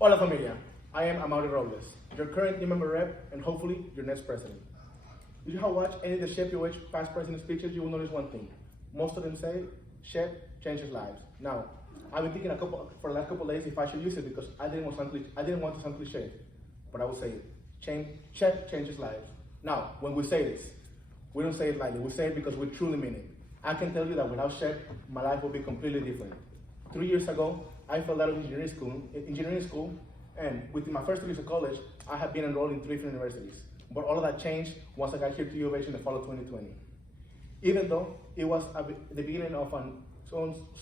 Hola familia, I am Amaury Robles, your current new member rep and hopefully your next president. If you have watched any of the SHPE-UH past president speeches, you will notice one thing. Most of them say, SHPE changes lives. Now, I've been thinking for the last couple of days if I should use it because I didn't want to sound cliche, but I will say it. SHPE changes lives. Now, when we say this, we don't say it lightly, we say it because we truly mean it. I can tell you that without SHPE, my life will be completely different. 3 years ago, I fell out of engineering school, and within my first 3 years of college, I had been enrolled in 3 different universities. But all of that changed once I got here to UH in the fall of 2020. Even though it was the beginning of a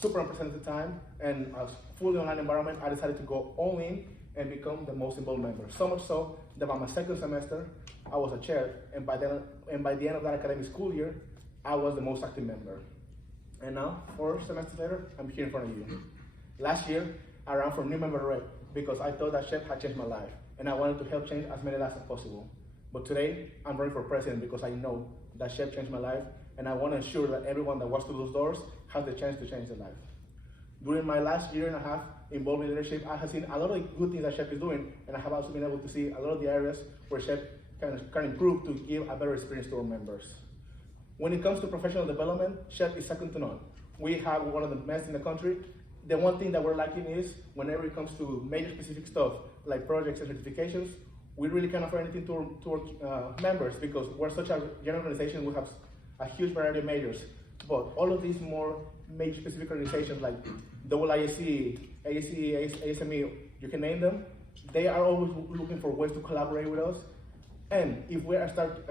super unprecedented time and a fully online environment, I decided to go all in and become the most involved member. So much so that by my second semester, I was a chair, and by the end of that academic school year, I was the most active member. And now, 4 semesters later, I'm here in front of you. Last year, I ran for new member rep because I thought that SHPE had changed my life, and I wanted to help change as many lives as possible. But today, I'm running for president because I know that SHPE changed my life, and I want to ensure that everyone that walks through those doors has the chance to change their life. During my last year and a half involved in leadership, I have seen a lot of the good things that SHPE is doing, and I have also been able to see a lot of the areas where SHPE can improve to give a better experience to our members. When it comes to professional development, SHPE is second to none. We have one of the best in the country. The one thing that we're lacking is whenever it comes to major specific stuff like projects and certifications, we really can't offer anything to our members because we're such a general organization. We have a huge variety of majors. But all of these more major specific organizations like IISc, ASE, ASME, you can name them, they are always looking for ways to collaborate with us. And if we start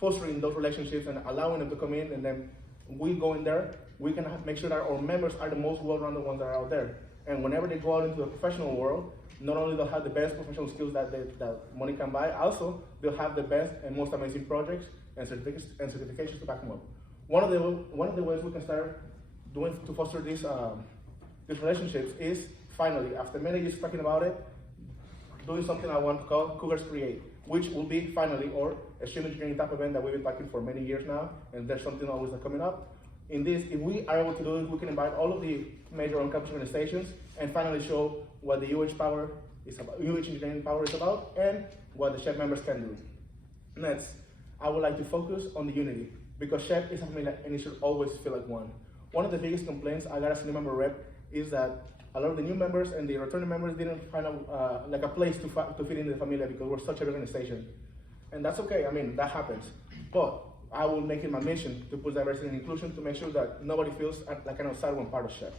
fostering those relationships and allowing them to come in and then we go in there, we can make sure that our members are the most well-rounded ones that are out there. And whenever they go out into the professional world, not only they'll have the best professional skills that money can buy, also they'll have the best and most amazing projects and certifications to back them up. One of the ways we can start doing to foster these relationships is finally, after many years talking about it, doing something I want to call Cougars Create, which will be finally our extreme engineering type event that we've been talking for many years now, and there's something always coming up. In this, if we are able to do it, we can invite all of the major on-campus organizations and finally show what the UH power is about, UH engineering power is about, and what the SHPE members can do. Next, I would like to focus on the unity, because SHPE is a family and it should always feel like one. One of the biggest complaints I got as a new member rep is that a lot of the new members and the returning members didn't find like a place to fit in the familia because we're such an organization. And that's okay, I mean, that happens. But I will make it my mission to put diversity and inclusion to make sure that nobody feels like an outsider when part of SHPE.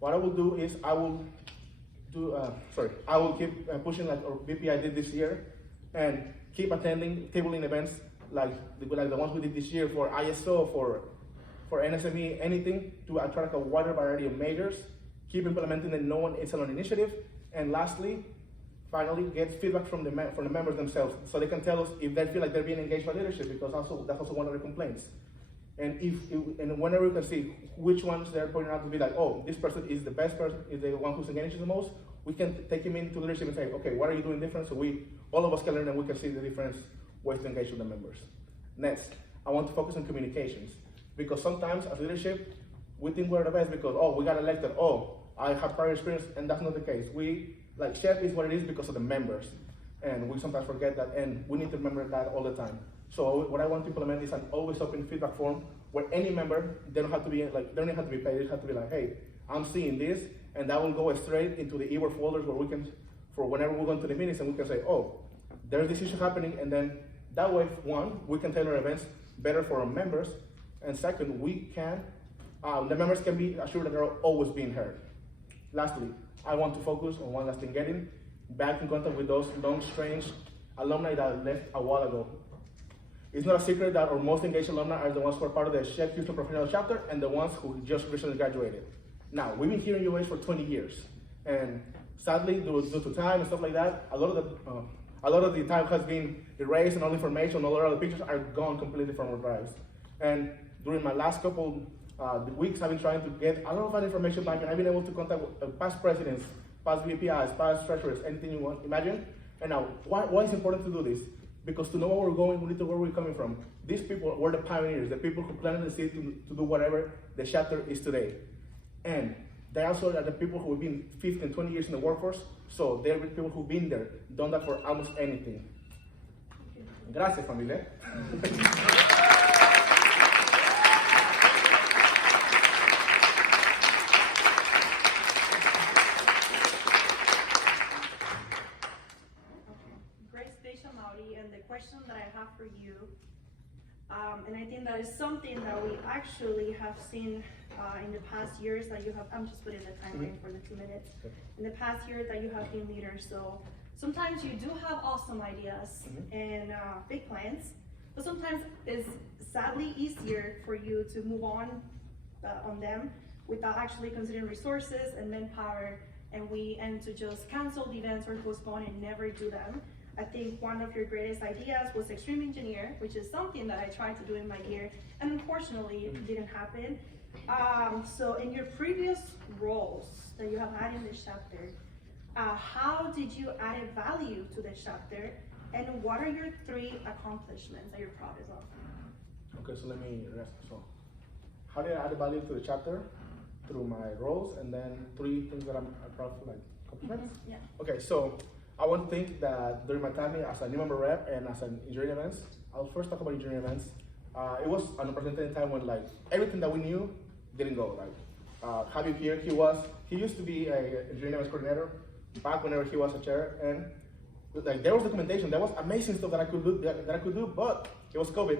What I will do is I will keep pushing like our VPI did this year and keep attending tabling events like the ones we did this year for ISO, for NSME, anything to attract a wider variety of majors, keep implementing the No One Is Alone initiative, and lastly, finally get feedback from the members themselves so they can tell us if they feel like they're being engaged by leadership, because that's also one of the complaints. And whenever we can see which ones they're pointing out to be like, oh, this person is the best person, is the one who's engaged the most, we can take him into leadership and say, okay, what are you doing different? So all of us can learn and we can see the different ways to engage with the members. Next, I want to focus on communications, because sometimes as leadership, we think we're the best because, oh, we got elected, oh, I have prior experience, and that's not the case. SHPE is what it is because of the members, and we sometimes forget that, and we need to remember that all the time. So what I want to implement is an always open feedback form where any member, they don't have to be paid, they just have to be like, hey, I'm seeing this, and that will go straight into the eWork folders where we can, for whenever we go into the meetings, and we can say, oh, there's this issue happening, and then that way, one, we can tailor events better for our members, and second, the members can be assured that they're always being heard. Lastly, I want to focus on one last thing, getting back in contact with those long, strange alumni that left a while ago. It's not a secret that our most engaged alumni are the ones who are part of the SHPE Houston Professional Chapter and the ones who just recently graduated. Now, we've been here in UH for 20 years, and sadly, due to time and stuff like that, a lot of the time has been erased, and all information, all the pictures are gone completely from our drives. And during my last couple weeks, I've been trying to get a lot of that information back, and I've been able to contact past presidents, past VPIs, past treasurers, anything you want, imagine. And now, why is it important to do this? Because to know where we're going, we need to know where we're coming from. These people were the pioneers, the people who planted the seed to do whatever the chapter is today. And They also are the people who have been 15, 20 years in the workforce, so they're the people who've been there, done that for almost anything. Gracias, familia. Great speech, Amaury, and the question that I have for you, and I think that is something that we actually have seen in the past years that you have, I'm just putting the timeline for the 2 minutes. In the past year that you have been leaders, so sometimes you do have awesome ideas and big plans, but sometimes it's sadly easier for you to move on them without actually considering resources and manpower, and to just cancel the events or postpone and never do them. I think one of your greatest ideas was Extreme Engineer, which is something that I tried to do in my year, and unfortunately it didn't happen. So in your previous roles that you have had in this chapter, how did you add value to this chapter, and what are your 3 accomplishments that you're proudest of? Okay, so let me rest. So, how did I add value to the chapter? Through my roles, and then 3 things that I'm proud of, like accomplishments? Yeah. Okay, so I want to think that during my time as a new member rep and as an engineering events, I'll first talk about engineering events. It was an unprecedented time when like everything that we knew didn't go. Like Javi here, he used to be a engineering events coordinator back whenever he was a chair, and like there was documentation, there was amazing stuff that I could do, but it was COVID.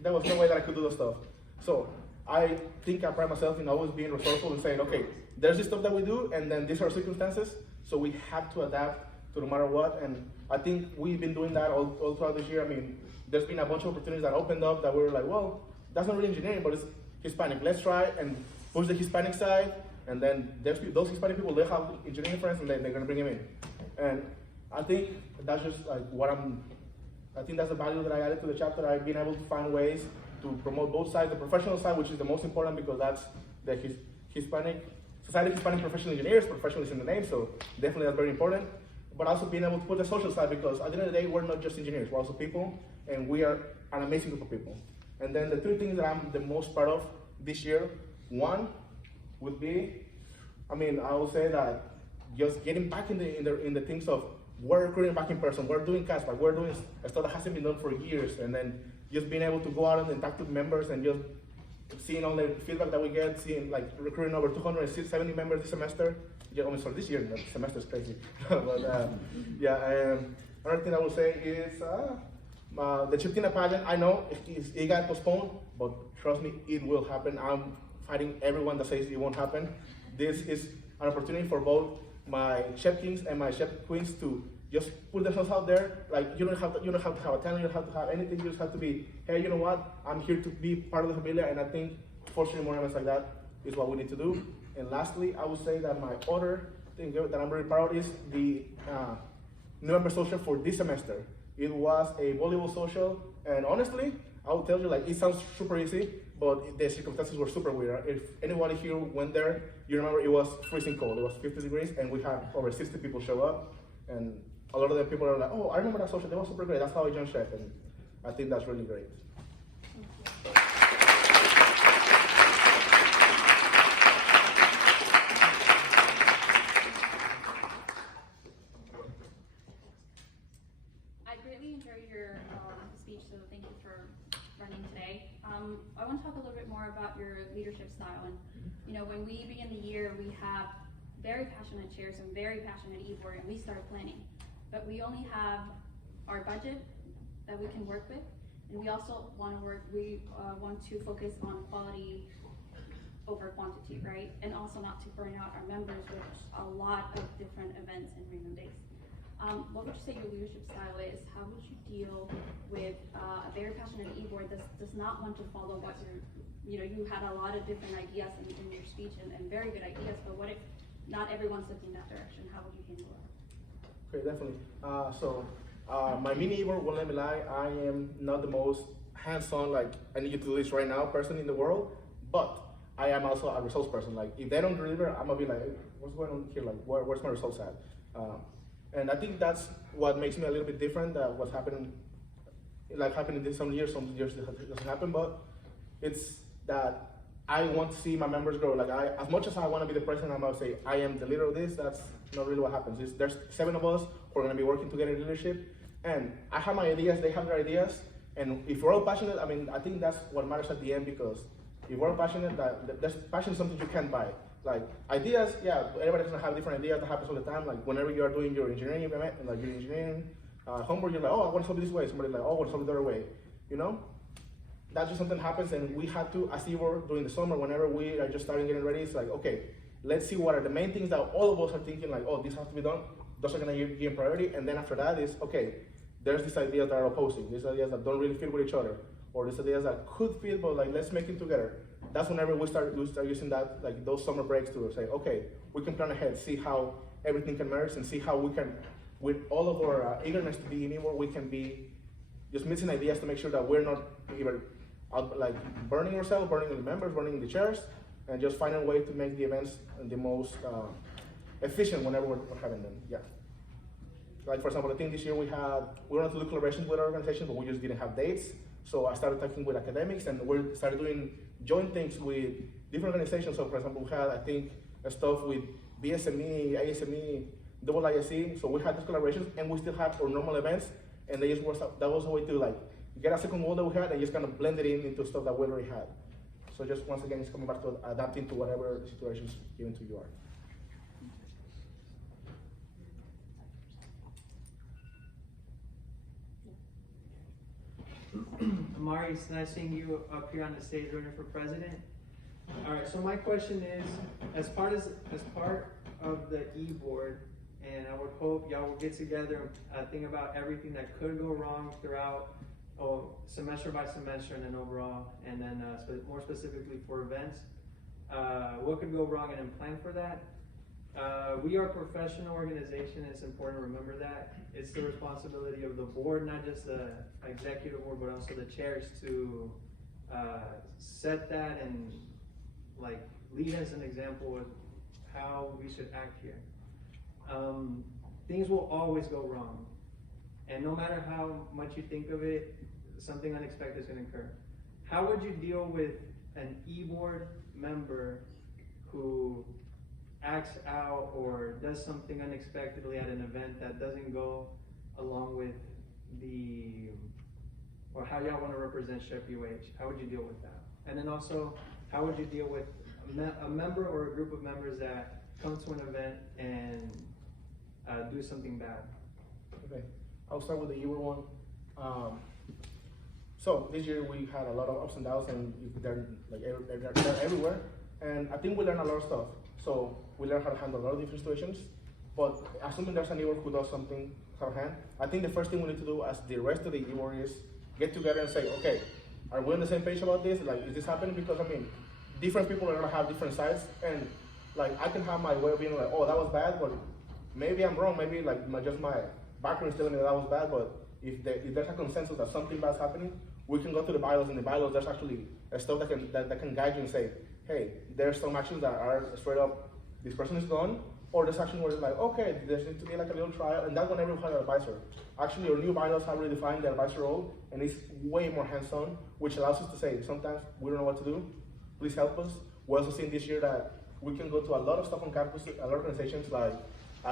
There was no way that I could do those stuff. So I think I pride myself in always being resourceful and saying, okay, there's this stuff that we do, and then these are circumstances, so we have to adapt to no matter what. And I think we've been doing that all throughout this year. I mean, there's been a bunch of opportunities that opened up that we were like, well, that's not really engineering, but it's Hispanic. Let's try and push the Hispanic side, and then those Hispanic people, they have engineering friends, and they're gonna bring them in. And I think that's just like I think that's the value that I added to the chapter. I've been able to find ways to promote both sides, the professional side, which is the most important because that's the Hispanic Society of Hispanic Professional Engineers, professional is in the name, so definitely that's very important. But also being able to put the social side, because at the end of the day, we're not just engineers, we're also people, and we are an amazing group of people. And then the 3 things that I'm the most proud of this year, one would be, I will say that just getting back in the things of we're recruiting back in person, we're doing cashback, we're doing stuff that hasn't been done for years, and then just being able to go out and talk to members and just seeing all the feedback that we get, seeing like recruiting over 270 members this semester. Yeah, this year, the semester is crazy. But another thing I will say is the Chiptina pageant. I know it got postponed, but trust me, it will happen. I'm fighting everyone that says it won't happen. This is an opportunity for both my chef kings and my chef queens to just put themselves out there. Like you don't have to have a talent, you don't have to have anything. You just have to be, hey, you know what? I'm here to be part of the familia, and I think fortunately more events like that is what we need to do. And lastly, I would say that my other thing that I'm very proud of is the new member social for this semester. It was a volleyball social, and honestly, I will tell you, like, it sounds super easy, but the circumstances were super weird. If anybody here went there, you remember it was freezing cold. It was 50 degrees, and we had over 60 people show up, and a lot of the people are like, oh, I remember that social, that was super great. That's how I joined Chef, and I think that's really great. I greatly enjoyed your speech, so thank you for running today. I want to talk a little bit more about your leadership style. And when we begin the year, we have very passionate chairs and very passionate e-board, and we start planning. But we only have our budget that we can work with, and we also want to focus on quality over quantity, right? And also not to burn out our members with a lot of different events and random days. What would you say your leadership style is? How would you deal with a very passionate e-board that does not want to follow what you had a lot of different ideas in your speech and very good ideas, but what if not everyone's looking that direction? How would you handle it? Okay, definitely. My mini e-board, won't let me lie, I am not the most hands-on, like, I need you to do this right now person in the world, but I am also a results person. Like, if they don't deliver, I'm gonna be like, hey, what's going on here? Like, where's my results at? And I think that's what makes me a little bit different than what's happening, like happening in some years it doesn't happen, but it's that I want to see my members grow. Like as much as I want to be the president, I'm about to say I am the leader of this. That's not really what happens. There's 7 of us who are going to be working together in leadership, and I have my ideas, they have their ideas, and if we're all passionate, I mean, I think that's what matters at the end, because if we're all passionate, there's passion is something you can't buy. Like ideas, yeah, everybody's gonna have different ideas. That happens all the time. Like whenever you are doing your engineering event, like your engineering homework, you're like, oh, I want to solve it this way. Somebody's like, oh, I want to solve it the other way. You know, that's just something happens, and we had to, as you were during the summer, whenever we are just starting getting ready, it's like, okay, let's see what are the main things that all of us are thinking, like, oh, this has to be done. Those are gonna give priority, and then after that is, okay, there's these ideas that are opposing, these ideas that don't really fit with each other, or these ideas that could fit, but like, let's make it together. That's whenever we start using that, like those summer breaks to say, okay, we can plan ahead, see how everything can merge, and see how we can, with all of our eagerness to be anymore, we can be just missing ideas to make sure that we're not either like burning ourselves, burning the members, burning the chairs, and just finding a way to make the events the most efficient whenever we're having them. Yeah. Like for example, I think this year we wanted to do collaborations with our organization, but we just didn't have dates. So I started talking with academics, and we started doing joint things with different organizations. So for example, we had, I think, stuff with BSME, ASME, IISE. So we had these collaborations, and we still had our normal events, and they just that was a way to like get a second wall that we had and just kind of blend it into stuff that we already had. So just once again, it's coming back to adapting to whatever the situations given to you are. Amaury, it's nice seeing you up here on the stage running for president. All right, so my question is, as part of the e-board, and I would hope y'all will get together and think about everything that could go wrong throughout, semester by semester and then overall, and then more specifically for events. What could go wrong, and then plan for that. We are a professional organization, and it's important to remember that. It's the responsibility of the board, not just the executive board, but also the chairs to set that and like lead as an example of how we should act here. Things will always go wrong, and no matter how much you think of it, something unexpected is going to occur. How would you deal with an e-board member who acts out or does something unexpectedly at an event that doesn't go along with or how y'all want to represent SHPE-UH? How would you deal with that? And then also, how would you deal with a member or a group of members that come to an event and do something bad? Okay, I'll start with the e-board one. So this year we had a lot of ups and downs, and they're everywhere. And I think we learned a lot of stuff. So we learned how to handle a lot of different situations. But assuming there's a neighbor who does something out of hand, I think the first thing we need to do as the rest of the e-board is get together and say, okay, are we on the same page about this? Like, is this happening? Because I mean, different people are gonna have different sides, and like I can have my way of being like, oh, that was bad, but maybe I'm wrong. Maybe like my background is telling me that was bad. But if there's a consensus that something bad's happening, we can go to the bylaws. In the bylaws, there's actually stuff that can guide you and say, hey, there's some actions that are straight up, this person is gone, or there's action where it's like, okay, there needs to be like a little trial, and that's whenever we have an advisor. Actually, our new bylaws have really defined the advisor role, and it's way more hands-on, which allows us to say, sometimes we don't know what to do, please help us. We're also seeing this year that we can go to a lot of stuff on campus, a lot of organizations like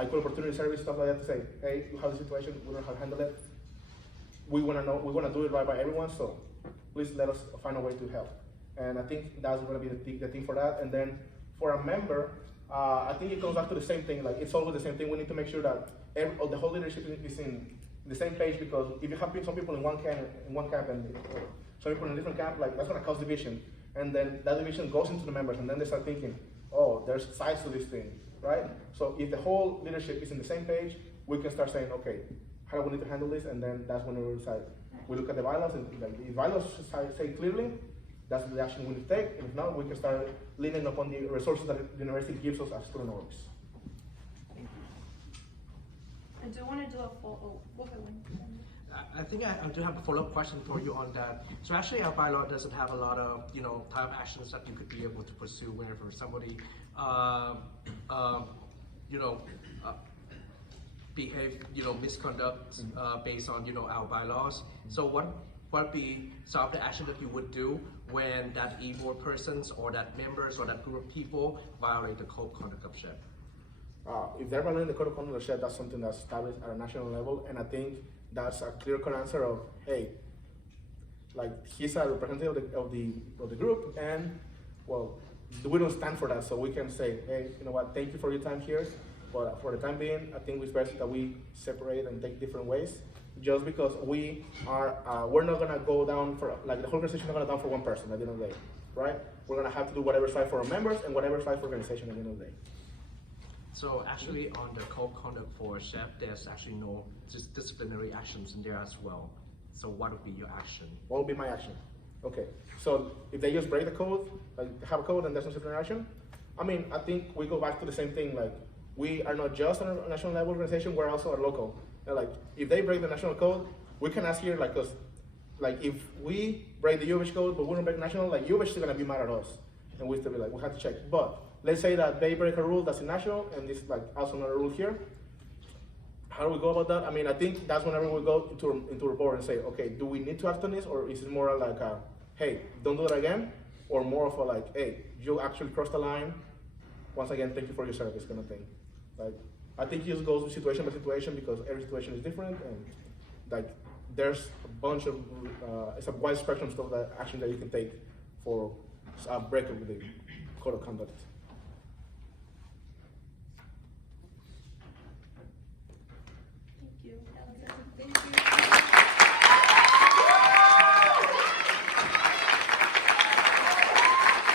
Equal Opportunity Service, stuff like that, to say, hey, you have a situation, we don't know how to handle it. We want to do it right by everyone, so please let us find a way to help. And I think that's going to be the thing for that. And then for a member, I think it comes back to the same thing. Like, it's always the same thing. We need to make sure that the whole leadership is in the same page, because if you have some people in one camp and some people in a different camp, like that's going to cause division. And then that division goes into the members, and then they start thinking, oh, there's sides to this thing, right? So if the whole leadership is in the same page, we can start saying, okay, how do we need to handle this? And then that's when we decide. We look at the bylaws, and if bylaws say clearly, that's the action we need to take. And if not, we can start leaning upon the resources that the university gives us as student owners. I do want to do a follow. I think I do have a follow-up question for you on that. So actually, our bylaw doesn't have a lot of type of actions that you could be able to pursue whenever somebody behave misconduct based on our bylaws. So what would be some of the action that you would do when that e-board persons or that members or that group of people violate the code of conduct of SHPE? If they're violating the code of conduct of SHPE, that's something that's established at a national level, and I think that's a clear-cut answer of, hey, like he's a representative of the group, and well, we don't stand for that, so we can say, hey, you know what? Thank you for your time here, but for the time being, I think it's best that we separate and take different ways. Just because we're not gonna go down for, like, the whole organization is not gonna down for one person at the end of the day, right? We're gonna have to do whatever's right for our members and whatever's right for organization at the end of the day. So actually on the code of conduct for SHPE, there's actually no disciplinary actions in there as well. So what would be your action? What would be my action? Okay, so if they just break the code, like have a code and there's no disciplinary action, I mean, I think we go back to the same thing, like we are not just a national level organization, we're also a local. And like, if they break the national code, we can ask here, like, cause like if we break the UH code, but we don't break national, like UH is still gonna be mad at us. And we still be like, we have to check. But let's say that they break a rule that's in national, and this is like also another rule here. How do we go about that? I mean, I think that's whenever we go into a board and say, okay, do we need to act on this, or is it more like a, hey, don't do it again, or more of a like, hey, you actually crossed the line. Once again, thank you for your service, kind of thing. Like, I think it just goes situation by situation because every situation is different, and like there's a bunch of it's a wide spectrum of stuff that action that you can take for a break of the code of conduct.